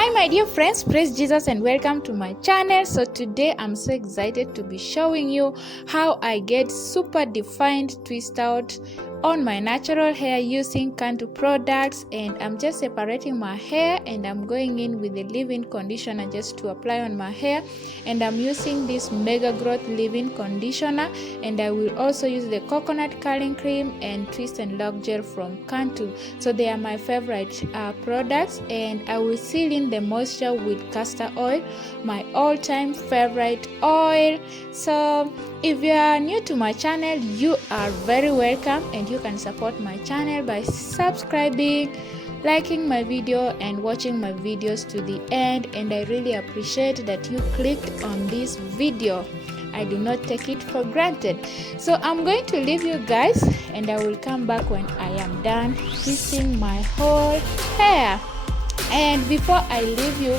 Hi my dear friends, praise Jesus and welcome to my channel. So today I'm so excited to be showing you how I get super defined twist out on my natural hair using Cantu products, and I'm just separating my hair and I'm going in with the leave-in conditioner just to apply on my hair, and I'm using this mega growth leave-in conditioner, and I will also use the coconut curling cream and twist and lock gel from Cantu. So they are my favorite products, and I will seal in the moisture with castor oil, my all-time favorite oil. So if you are new to my channel, you are very welcome, and you can support my channel by subscribing, liking my video and watching my videos to the end, and I really appreciate that you clicked on this video. I do not take it for granted. So I'm going to leave you guys, and I will come back when I am done twisting my whole hair. And before I leave you,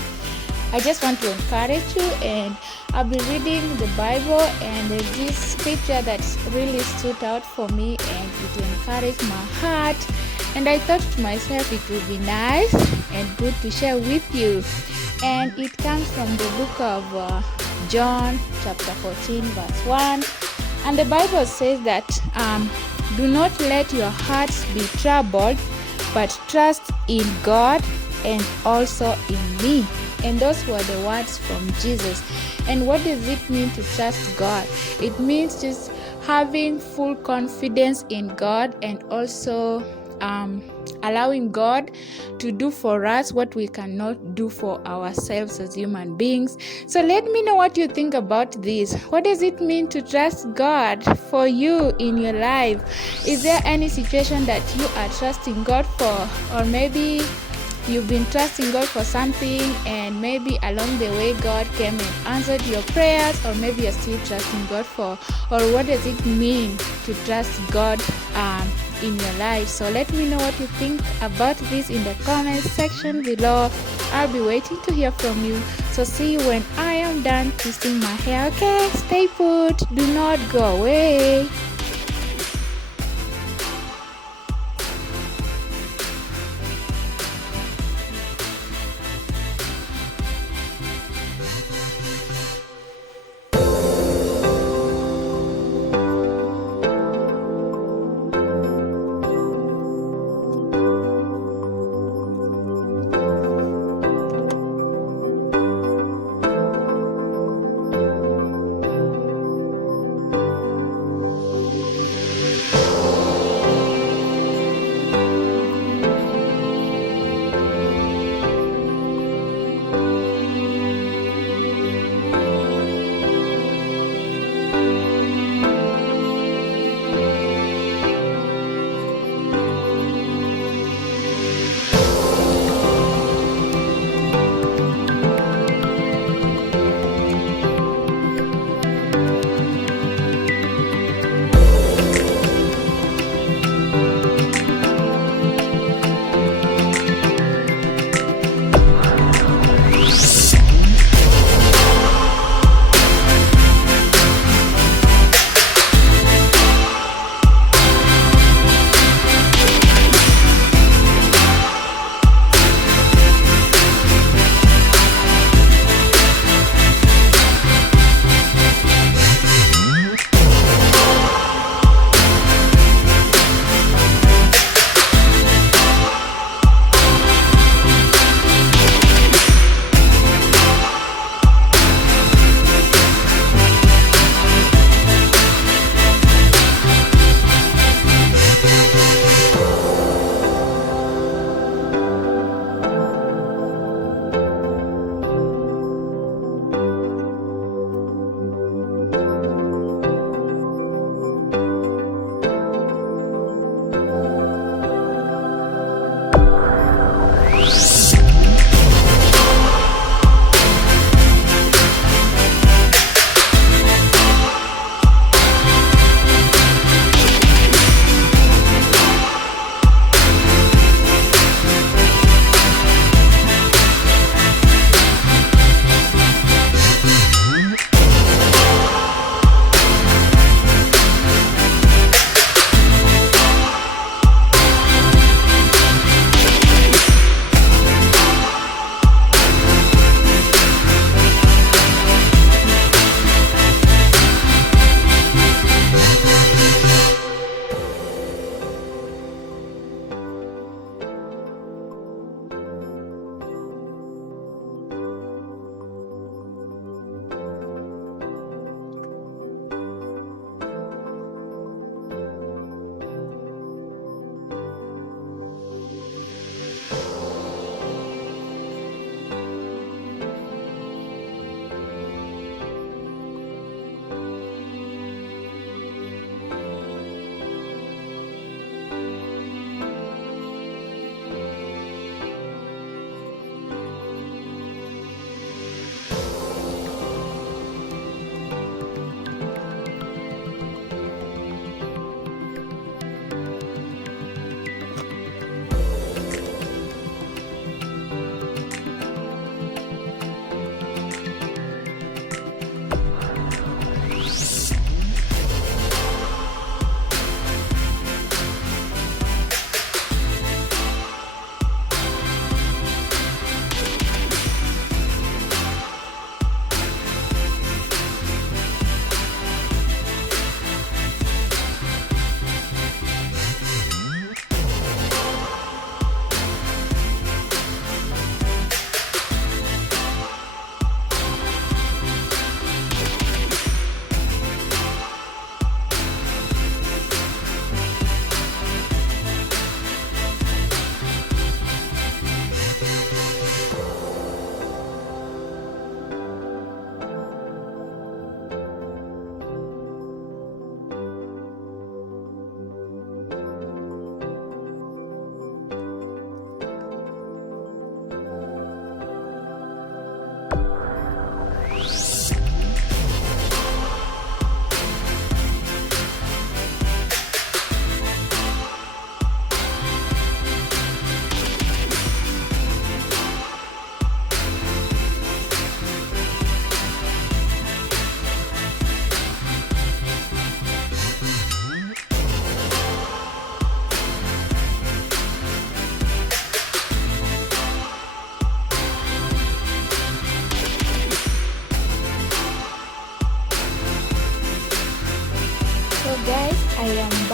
I just want to encourage you, and I'll be reading the Bible, and there's this scripture that really stood out for me and it encouraged my heart, and I thought to myself it would be nice and good to share with you. And it comes from the book of John chapter 14 verse 1, and the Bible says that do not let your hearts be troubled, but trust in God and also in me. And those were the words from Jesus. And what does it mean to trust God? It means just having full confidence in God, and also allowing God to do for us what we cannot do for ourselves as human beings. So let me know what you think about this. What does it mean to trust God for you in your life? Is there any situation that you are trusting God for? Or maybe you've been trusting God for something, and maybe along the way God came and answered your prayers, or maybe you're still trusting God for, or what does it mean to trust God in your life? So let me know what you think about this in the comment section below. I'll be waiting to hear from you. So see you when I am done twisting my hair. Okay, stay put, do not go away.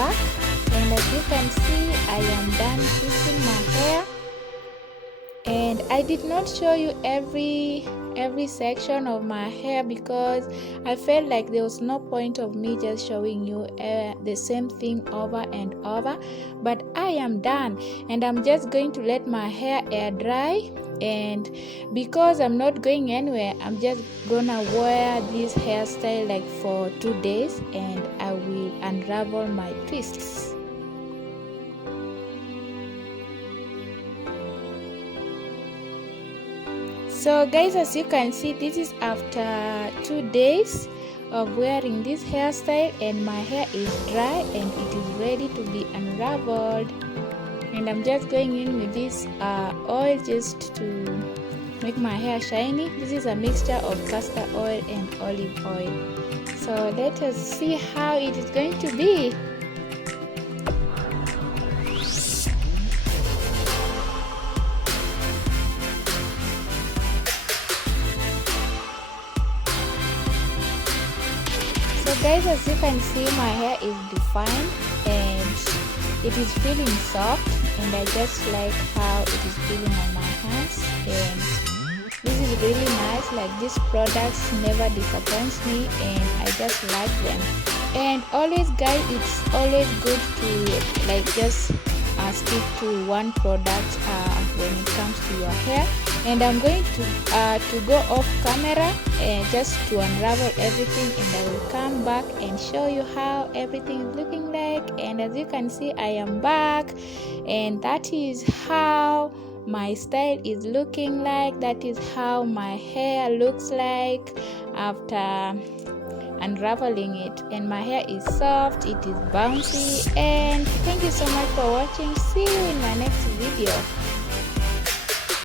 back, and as you can see, I am done twisting my hair. And I did not show you every section of my hair because I felt like there was no point of me just showing you the same thing over and over. But I am done, and I'm just going to let my hair air dry. And because I'm not going anywhere, I'm just gonna wear this hairstyle like for 2 days, and I will unravel my twists. So guys, as you can see, this is after 2 days of wearing this hairstyle, and my hair is dry and it is ready to be unraveled. And I'm just going in with this oil just to make my hair shiny. This is a mixture of castor oil and olive oil. So let us see how it is going to be. So guys, as you can see, my hair is defined and it is feeling soft, and I just like how it is feeling on my hands, and this is really nice. Like, these products never disappoints me, and I just like them. And always guys, it's always good to like just stick to one product when it comes to your hair. And I'm going to go off camera and just to unravel everything, and I will come back and show you how everything is looking like. And as you can see, I am back, and that is how my style is looking like. That is how my hair looks like after unraveling it, and my hair is soft, it is bouncy. And thank you so much for watching. See you in my next video.